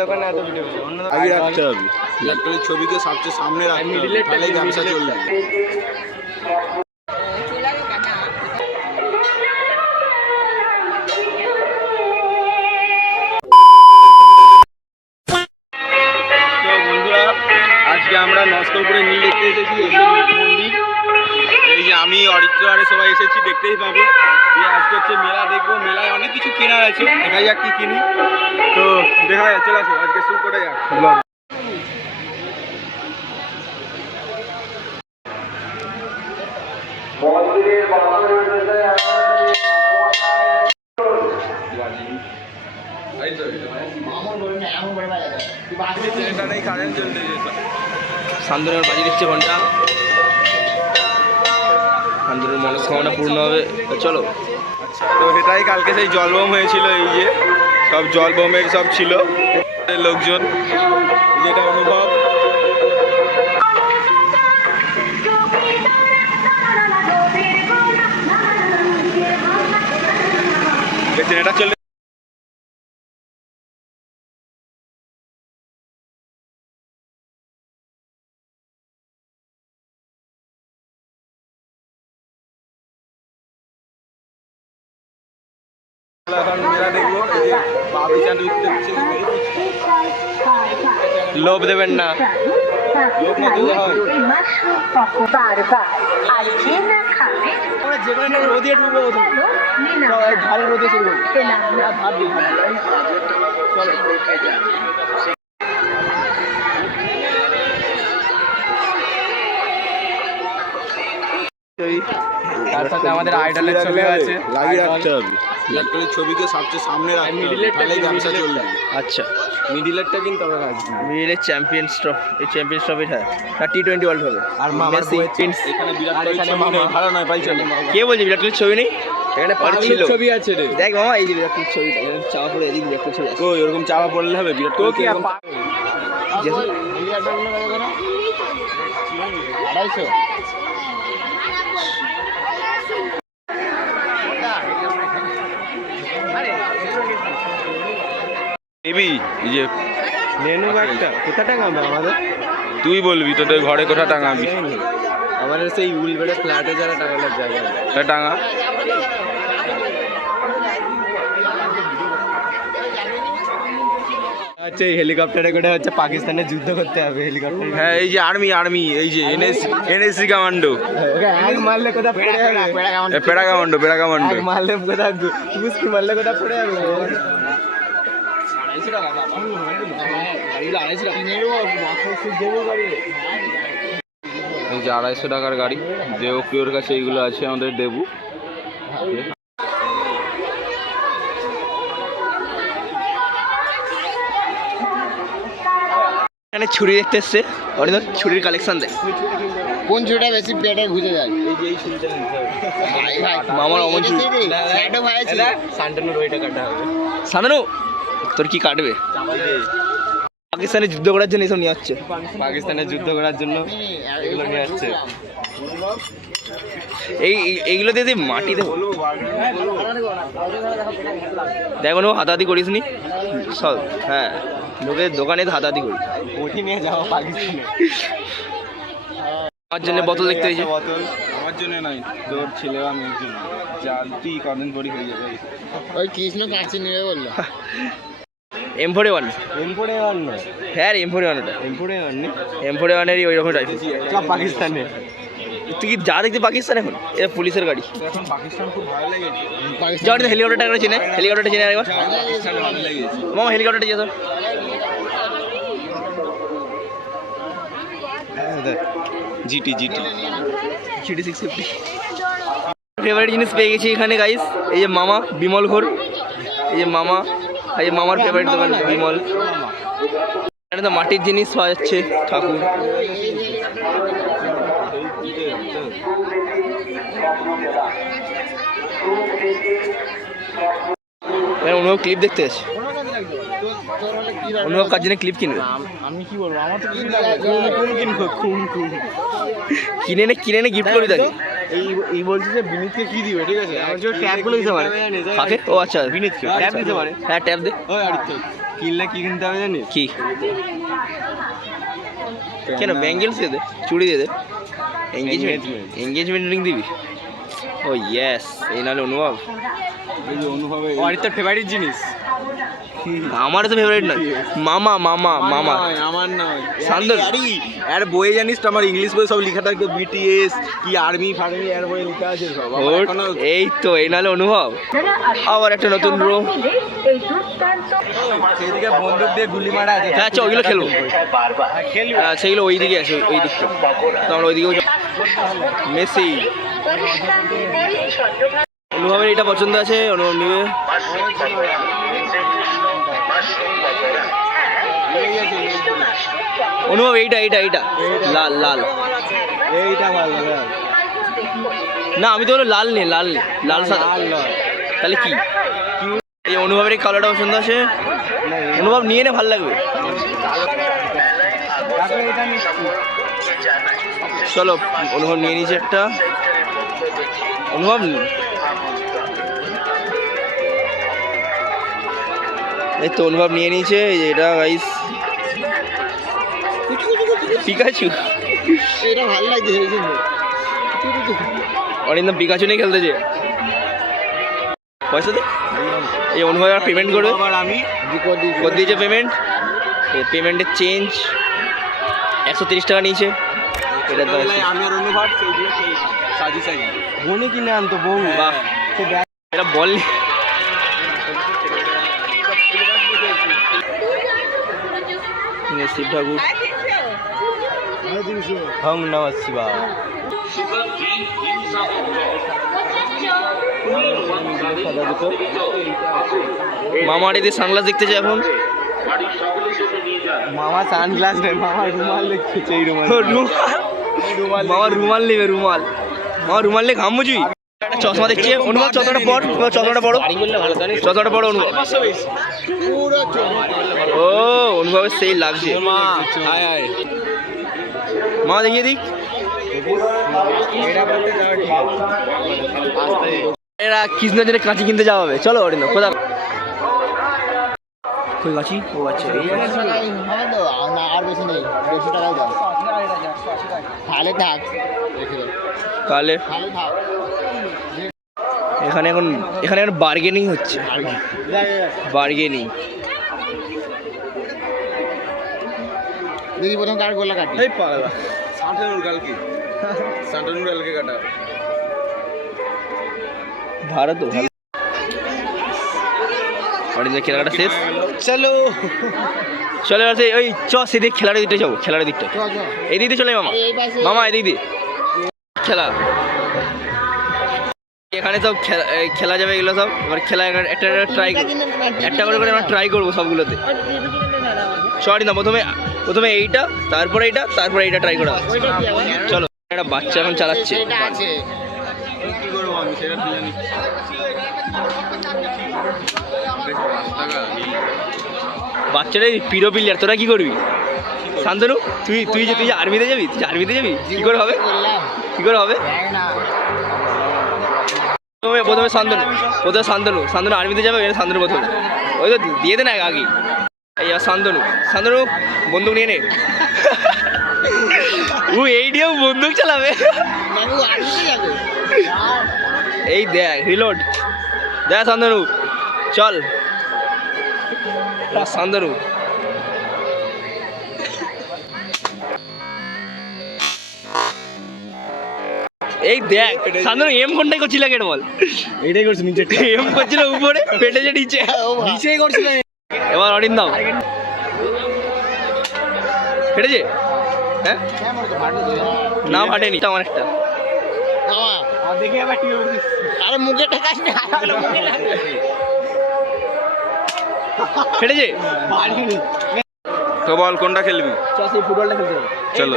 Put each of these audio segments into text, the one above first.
দোকানে এত ভিডিও আগে রাখতে হবে, ইলেকট্রনিক ছবিকে সবচেয়ে সামনে রাখতে হবে, তাহলেই ব্যবসা চলবে। তো বন্ধুরা, আজকে আমরা নস্করপুরে নীল দেখতে এসেছি, মন্দির। এই যে আমি অরিত্র আরে সবাই এসেছি, দেখতেই পাবে। আজকে হচ্ছে মেলা দেখবো, মেলায় অনেক কিছু কেনার আছে, দেখা যাক কি কিনি। তো দেখা যাক, চলে আসো, আজকে শুরু করে যাক ব্লগ। শান্তনুর বাজি দিচ্ছে ঘন্টা, শান্তনুর মনস্কামনা পূর্ণ হবে। চলো, তো এটাই কালকে সেই জলবোম হয়েছিল, এই যে সব জলবোমের সব ছিল লোকজন, যেটা অনুভব। এটা চলে এখন মেলা দেখবো। লোভ দেবেন না, রোদে ঢুকবো, ঘাড়ে রোদে চলবো। তার সাথে আমাদের আইডলের ছবি আছে, লাগিয়ে রাখতে হবে। ইলেকট্রনিক ছবিকে সবচেয়ে সামনে রাখতে হবে, তাহলেই ব্যবসা চলবে। আচ্ছা, মিডিলেরটা কিন্তু হবে, মিডিলের চ্যাম্পিয়ন্স ট্রফি, চ্যাম্পিয়ন্স ট্রফি হ্যাঁ, T20 ওয়ার্ল্ড হবে। আর মেসি এখানে বিরাট কোহলির ছবি নেই, ভালো নয় ভাই। চলো, কে বলছে বিরাট কোহলির ছবি নেই? এখানে ছিল ছবি আছে রে, দেখ মামা, এই যে বিরাট কোহলির ছবি, চাপা পড়ে এদিকে বিরাট কোহলির ছবি আছে। ওই ওরকম চাপা পড়লে হবে? বিরাট কোহলি কি এরকম 250 এই যে নেনু ব্যাগটা কোথা টাঙাবে আমাদের? তুই বলবি, তোদের ঘরে কোথা টাঙাবি? আমাদের সেই উলবেড়ে ফ্ল্যাটে যারা টাঙানোর জায়গা, টাঙা। আচ্ছা, এই হেলিকপ্টারে করে হচ্ছে পাকিস্তানে যুদ্ধ করতে হবে হেলিকপ্টার। হ্যাঁ, এই যে আর্মি, এই যে এনএসসি কমান্ডো। এক মারলে কোথা পড়ে যাবে? পেড়া কমান্ডো মারলে কোথা, গুসকি মারলে কোথা পড়ে যাবে? 250 টাকার গাড়ি, দেবপ্রিয়র কাছে এইগুলো আছে, আমাদের দেবু। এখানে ছুরি দেখতে এসছে, অরিজিনাল ছুরির কালেকশন দেখ। কোন ছুরিটা বেশি পেটে ঘুরে যায়? এই যে এই ছুরিটা নিতে হবে মামার, অমন ছুরি। শান্তনুর ওইটা কাটা হবে। শান্তনু, তোর কি কাটবে? পাকিস্তানে যুদ্ধ করার জন্য এসব নিয়ে আসছে, পাকিস্তানে যুদ্ধ করার জন্য এগুলো নিয়ে আসছে। এইগুলো দিয়ে মাটি দেবো, দেখো হাতাহাতি করিস নি সব। হ্যাঁ, লোকের দোকানে হাতাহাতি করি, ওটি নিয়ে যাওয়া পাকিস্তানে। আমার জন্য বোতল দেখতে হয়েছে, বোতল আমার জন্য নয়, তোর ছেলে বা মেয়ের জন্য। তুই কদিন পরই হয়ে যাবে। ওই কৃষ্ণ কাছে নেবে বললো। M41 নয়, হ্যাঁ M41, ওটা M41-এরই ওই রকম টাইপ পাকিস্তানে। তুই কি যা দেখতে পাকিস্তান এখন? এটা পুলিশের গাড়ি। পাকিস্তান খুব ভালো লেগেছে। যাও, হেলিকপ্টারটা চেনে, হেলিকপ্টারটা চেনে একবার মামা, হেলিকপ্টারটা যেত। জিটি 650। ফেভারিট জিনিস পেয়ে গেছি এখানে গাইস, এই যে মামা বিমল ঘোর, এই যে মামা, এই যে মামার ফেভারিট দোকান বিমল। এখানে তো মাটির জিনিস পাওয়া যাচ্ছে, ঠাকুর। অন্য ক্লিপ দেখতে আছে। অনুভব কার জন্য ক্লিপ কিনবে? আমি কি বলবো, আমার তো কিনবো কিনে নে গিফট করবি তাকে। এই বলছি যে বিনীতকে কি দিবে, ঠিক আছে? আমার জন্য ট্যাব গুলো দিতে পারে। কাকে? ও আচ্ছা, বিনীতকে ট্যাব দিতে পারে। হ্যাঁ ট্যাব দে। ওই আরিত্য কিনলে কি কিনতে হবে জানিস? কি কেন? ব্যাঙ্গেলস দিয়ে দে, চুড়ি দিয়ে দে, এঙ্গেজমেন্ট রিং দিবি। ও ইয়েস, এই নাহলে অনুভব। অনুভবে আরিত্যর ফেভারিট জিনিস। আমার তো ফেভারিট নয়, মামা মামা মামা আমার নয়, শান্তনু। আর বইয়ে জানিস তো আমার ইংলিশ বই সব লেখা থাকতো, বিটিএস কি আর্মি ফার্মি এর বই লেখা আছে সব। এই তো, এই নাহলে অনুভব। আবার একটা নতুন ব্রো, সেদিকে বন্দুক দিয়ে গুলি মারা আছে। হ্যাঁ আচ্ছা, ওইগুলো খেলবো, সেগুলো ওই দিকে আছে, ওই দিকটা তো আমরা ওই দিকেও। মেসি অনুভবের এটা পছন্দ আছে, অনুভব নিবে। অনুভব এইটা লাল লাল, এইটা ভালো লাগে না আমি তো বলো লাল নে, লাল সাদা। তাহলে কি? এই অনুভবের এই কালারটা পছন্দ আছে, অনুভব নিয়ে নে, ভালো লাগবে। চলো অনুভব নিয়ে নিয়েছে একটা। অনুভব এই তো অনুভব নিয়ে নিয়েছে এটা গাইস, পিকাচু। এটা ভালো লাগছে অরিন্দম পিকাচু নিয়ে খেলতেছে। পয়সা দে, এই অনুভব আর পেমেন্ট করবে। আমি করে দিয়েছে পেমেন্ট, পেমেন্টের চেঞ্জ 130 টাকা নিয়েছে। এটা তো আমি আর অনুভব সেইগুলো সাজি সাজি বনি কিনে আনতো বউ। বাহ, এটা বল। শিব ঠাকুর, হং নমঃ শিবায়। মামার এদের সানগ্লাস দেখতেছে এখন। মামা সানগ্লাস নেই, মামা রুমাল দেখতেছে। এই রুমাল, মামা রুমাল নেবে, রুমাল। মামা রুমাল নিয়ে ঘাম মুছবি। একটা চশমা দেখছে অনুভব, চশমাটা পড়, চশমাটা পড়ো, চশমাটা পড়ো অনুভব। ও অনুভবের সেই লাগছে। মা দেখিয়ে দিক। এরা কৃষ্ণজনের কাঁচি কিনতে যাওয়া হবে, চলো অরিন্দ। কোথা কই কাঁচি? ও আচ্ছা, আর বেশি নেই, 200 টাকাই দাও। তাহলে থাক, তাহলে এখানে এখন বার্গেনিং হচ্ছে, বার্গেনিং। দেখি প্রথম কার গোলা কাটি। এই পাগলা, শান্তনুর কালকে কাটা ভালো তো, ভালো। অরিন্দের কেনাকাটা শেষ, চলো চলে আসে। ওই চ সেদিক খেলার দিকটা যাবো, খেলার দিকটা এই দিক দিয়ে চলে মামা, মামা এই দিক দিয়ে খেলা। এখানে সব খেলা যাবে এগুলো সব। এবার খেলা একটা ট্রাই, একটা করে আমরা ট্রাই করবো সবগুলোতে। সরি না, প্রথমে এইটা, তারপরে এইটা, তারপরে এইটা ট্রাই করা। চলো, একটা বাচ্চা এখন চালাচ্ছে। কি করবো আমি সেটা জানি। বাচ্চাটাই প্রিয় প্লেয়ার, তোরা কি করবি? শান্তনু, তুই যে আর্মিতে যাবি, কি করে হবে? প্রথমে শান্তনু আর্মিতে যাবে। শান্তনু প্রথমে, ওই তো দিয়ে দে না আগে। এই শান্তনু বন্দুক নিয়ে নে। ও এই দিয়েও বন্দুক চালাবে। এই দেখ রিলোড, দেখ শান্তনু, চল শান্তনু। এই দেখ শান্তনু এম কোনটাই করছিল আগে বল? এইটাই করছি, নিচে এম করছিল উপরে, পেটেছে নিচেই করছিল। এবার অরিন্দম ফেটেছে। হ্যাঁ না ফাটেনি আমার একটা। আরে মুখে ফেটেছে তো বল কোনটা খেলবি? ফুটবলটা খেলতে হবে। চলো।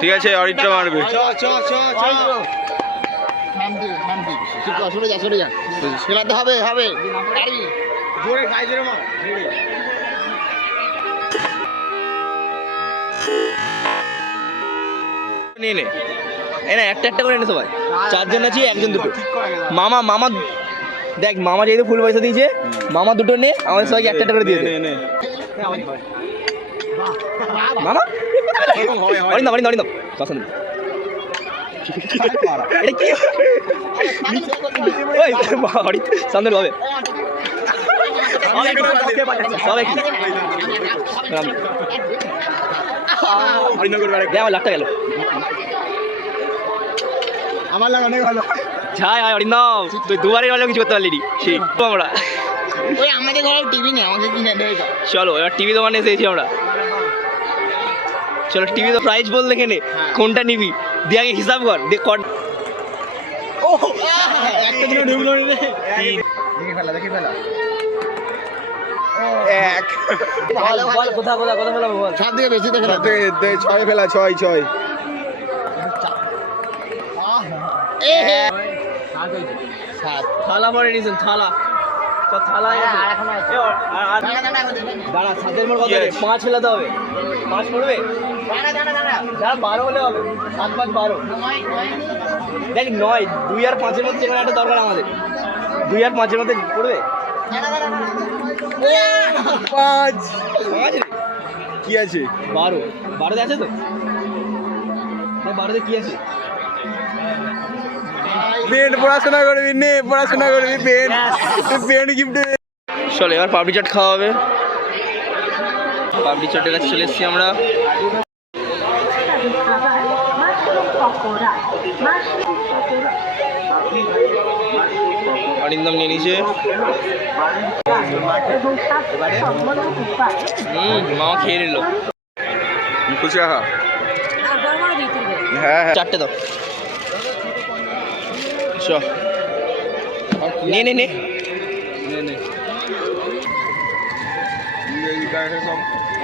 ঠিক আছে অরিত্রা মারবে। সরে যা খেলাতে হবে জোরে গায়ে জোরে মার জোরে। নিয়ে নে না একটা একটা করে নে সবাই, চারজন আছি একজন দুটো। মামা দেখ, মামা যেহেতু ফুল পয়সা দিয়েছে, মামা দুটো নে, আমাদের সবাইকে একটা একটা করে দিয়ে দে। মামা অরিন্দম পছন্দ এটা কি সামনে হবে সবাই কি আমার লাখটা গেল আমার লাগা অনেক ভালো। ছাই হয় অরিন্দম, তুই দুবারই হলেও কিছু করতে পারলি ঠিক আমরা। ওই আমাদের ঘরে টিভি নেই, আমাকে কিনে দেবে। চলো এবার টিভি দোকানে এসেছি আমরা। চলো টিভি তো প্রাইস বল দেখে নে, কোনটা নিবি দিয়ে আগে হিসাব কর দেখ কর। একটা দিনও ঢুকলো রে। দেখে ফেলা এক বল কোথায় ফেলাবো বল। সব থেকে বেশি দেখে ফেলা। ছয় ফেলা ছয় থালা পরে নিয়েছেন থালা থালা দাঁড়া সাতের মোড় কত রে? 5 ফেলাতে হবে, 5 পড়বে দাঁড়া 12 হলে হবে, 7 5 12 দেখ 9 2 আর 5 এর মধ্যে যেখানে একটা দরকার আমাদের, 2 আর 5 এর মধ্যে পড়বে। 5 কি আছে? 12 আছে তো 12 কি আছে? পেন পড়াশোনা করবি পেন গিফট। চলো এবার পাপড়ি চাট খাওয়া হবে। পাপড়ি চাটের কাছে চলে এসেছি আমরা। অরিন্দম নিয়ে নিয়েছে। মামা খেয়ে নিল। খুশি হ্যাঁ হ্যাঁ 4টে দাও চ নে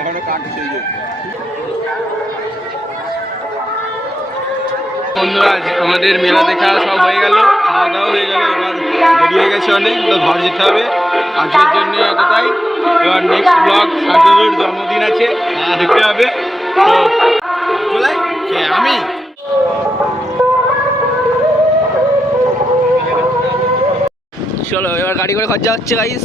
এখনো কাটছে। বন্ধুরা আমাদের মেলা দেখা সব হয়ে গেল, খাওয়া দাওয়া হয়ে গেল, এবার দেরি হয়ে গেছে অনেক, তো ঘর যেতে হবে। আজকের জন্য এতটাই। এবার নেক্সট ব্লগ শান্তনুর জন্মদিন আছে, দেখতে হবে। তো চলাই আমি চলো এবার গাড়ি করে খরচা হচ্ছে গাইস।